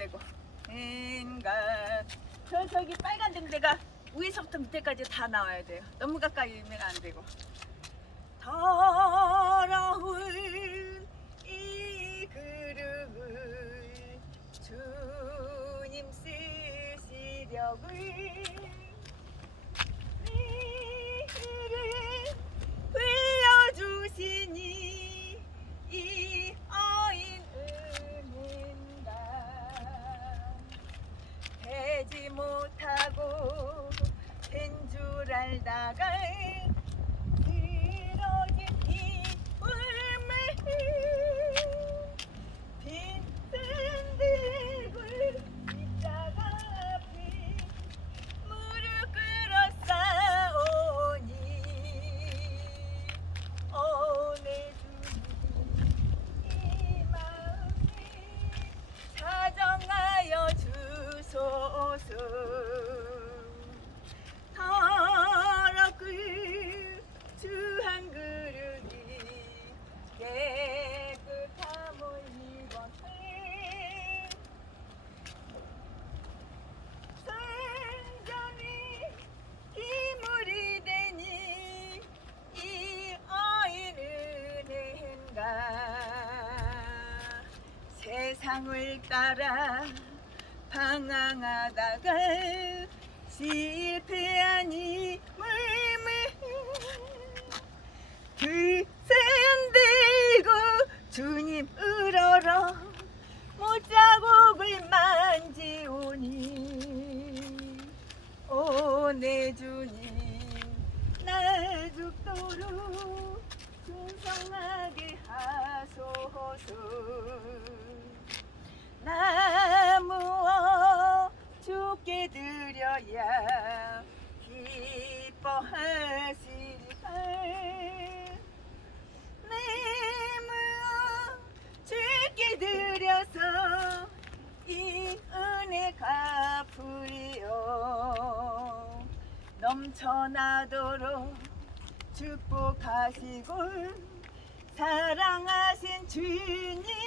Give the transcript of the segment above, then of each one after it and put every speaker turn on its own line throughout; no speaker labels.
안 되고. 인가 저 저기 빨간 등대가 위에서부터 밑에까지 다 나와야 돼요. 너무 가까이 있으면 안 되고. 더러운 이 그릇을 주님 쓰시려고 이를 흘려주시니 못하고 된 줄 알다가 세상을 따라 방황하다가 실패한 이 물물 흔들고 주님 으러러 못자국을 만지오니. 오 내 주님 날 죽도록 충성하게 하소서 나무어 죽게 드려야 기뻐하시리까 내 무어 죽게 드려서 이 은혜 갚으리요. 넘쳐나도록 축복하시고 사랑하신 주님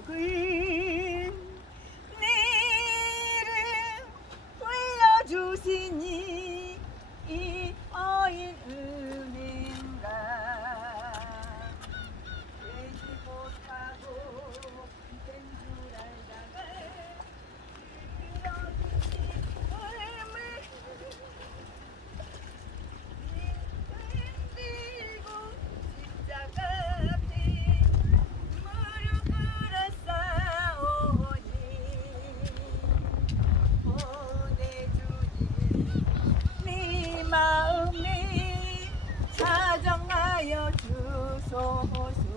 쓰시 So, so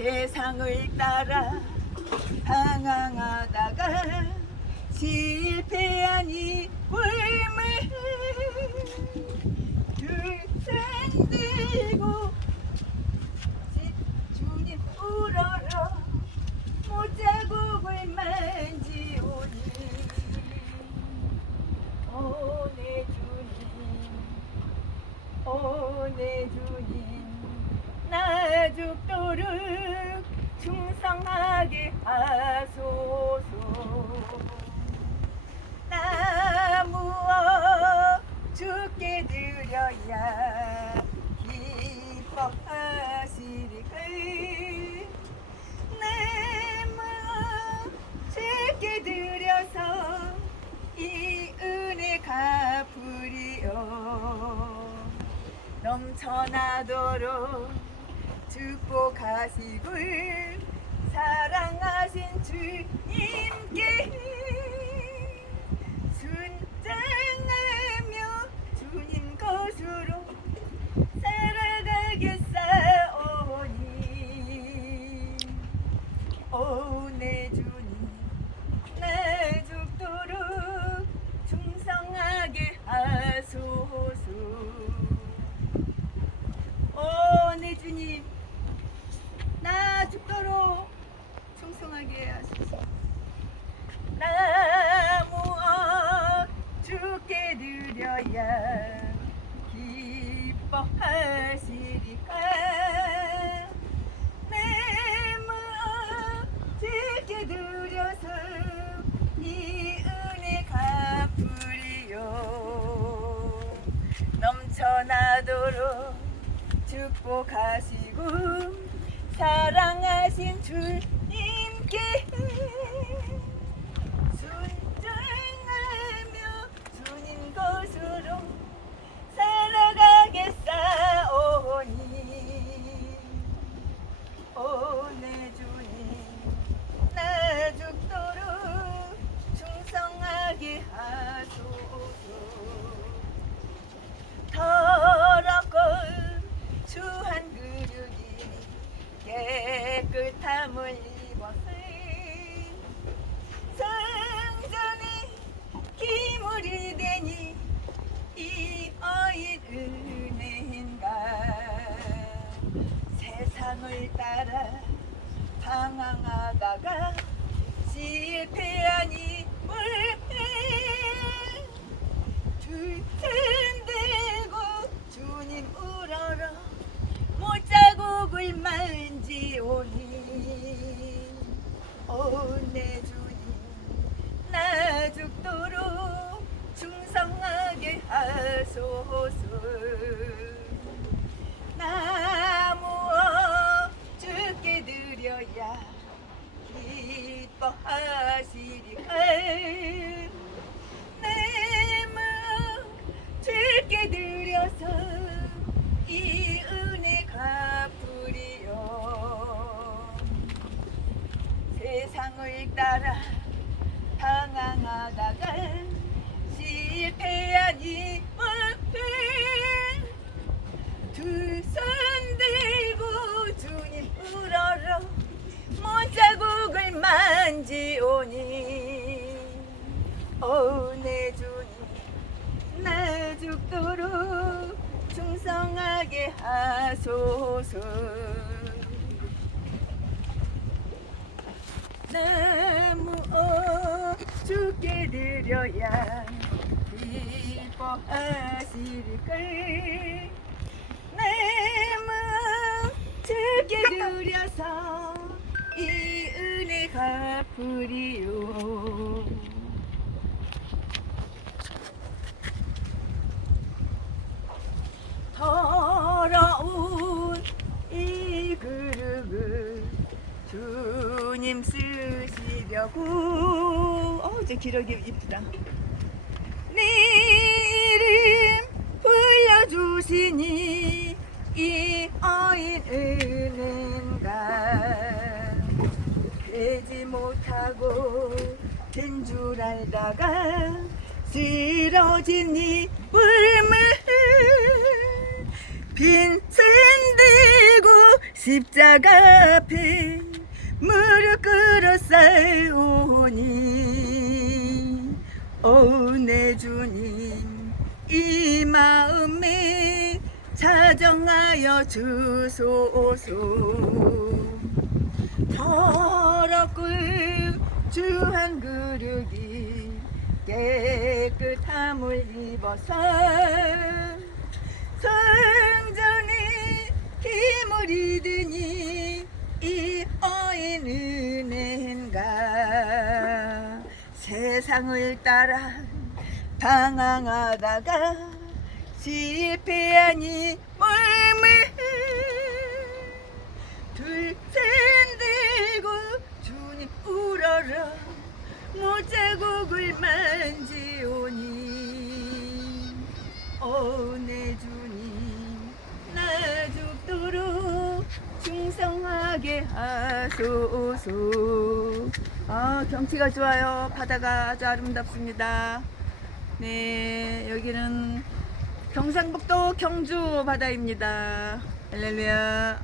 세상을 따라 방황하다가 실패한 이 삶을 둘셋 들고 주님 울어라 못자국을 만지오니 오내 주님 오내 주님 나 죽도록 충성하게 하소서. 나 무엇 죽게 드려야 기뻐하시리까 내 무엇 죽게 드려서 이 은혜 갚으리요. 넘쳐나도록 축복하시고 사랑하신 주님께 순장하며 주님 것으로 살아가겠사오니. 오내 주님 나 죽도록 충성하게 하소서. 오내 주님 나 죽도록 충성하게 하소서 나 무엇 죽게 드려야 기뻐하시리까? 내 무엇 죽게 드려서 이 은혜 갚으리요. 넘쳐나도록 축복하시고 사랑하신 주님께 순종하며 주님 것으로 깨끗함을 입었을 성전에 기물이 되니 이 어인 은혜인가? 세상을 따라 방황하다가 실패한 이 물에 둘째 못자국을 만지오니 오내 주님 나 죽도록 충성하게 하소서. 나 무엇 죽게 드려야 기뻐하시리까 오내 주님 나 죽도록 충성하게 하소서. 나무 죽게 드려야 기뻐하실걸. 내맘 죽게 드려서 이 은혜 갚으리요 더러운 이 그릇을 주님 쓰시려고. 어제 기러기 이쁘다. 내 이름 불러주시니 이 어인 은행가 되지 못하고 된 줄 알다가 쓰러진 이 십자가 앞에 무릎 꿇어 싸우니 오내 주님 이 마음에 자정하여 주소서. 더럽고 주한 그릇이 깨끗함을 입어서 세상을 따라 방황하다가 실패하니 몸을 둘셋 들고 주님 울어라 못자국을 만지오니. 오내 주님 나 죽도록 충성하게 하소서 아 경치가 좋아요. 바다가 아주 아름답습니다. 네 여기는 경상북도 경주 바다입니다. 할렐루야